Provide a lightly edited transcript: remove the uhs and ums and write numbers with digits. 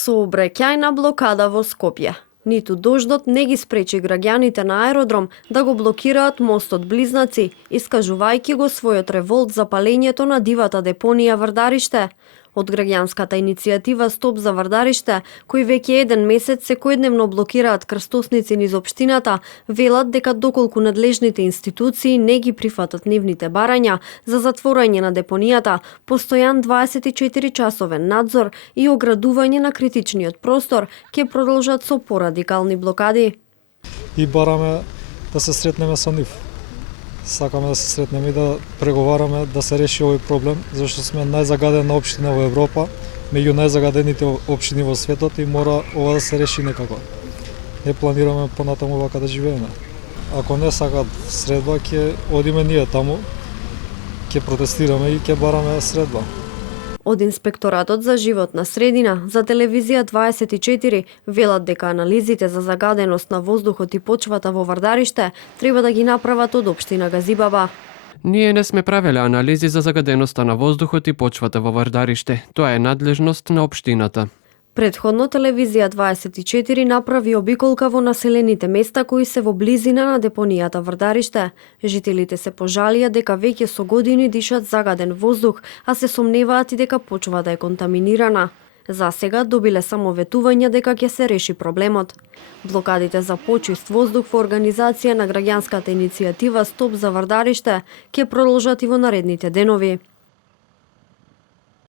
Сообраќајна блокада во Скопје. Ниту дождот не ги спречи граѓаните на аеродром да го блокираат мостот Близнаци, искажувајќи го својот револт за палењето на дивата депонија Вардариште. Од граѓанската иницијатива Стоп за Вардариште, кои веќе еден месец секојдневно блокираат крстосници низ општината, велат дека доколку надлежните институции не ги прифатат нивните барања за затворање на депонијата, постојан 24-часовен надзор и оградување на критичниот простор ќе продолжат со порадикални блокади. И бараме да се сретнеме со нив. Сакаме да се сретнеме и да преговараме да се реши овој проблем, зашто сме најзагадена општина во Европа, меѓу најзагадените општини во светот и мора ова да се реши некако. Не планираме понатаму вака да живееме. Ако не сакат средба, ќе одиме ние таму, ќе протестираме и ќе бараме средба. Од Инспекторатот за животна средина за телевизија 24 велат дека анализите за загаденост на воздухот и почвата во Вардариште треба да ги направат од општина Газибаба. Ние не сме правеле анализи за загаденоста на воздухот и почвата во Вардариште. Тоа е надлежност на општината. Предходно телевизија 24 направи обиколка во населените места кои се во близина на депонијата Вардариште. Жителите се пожалија дека веќе со години дишат загаден воздух, а се сомневаат и дека почвата е контаминирана. За сега добиле само ветувања дека ќе се реши проблемот. Блокадите за почист воздух во организација на граѓанската иницијатива Стоп за Вардариште ќе продолжат и во наредните денови.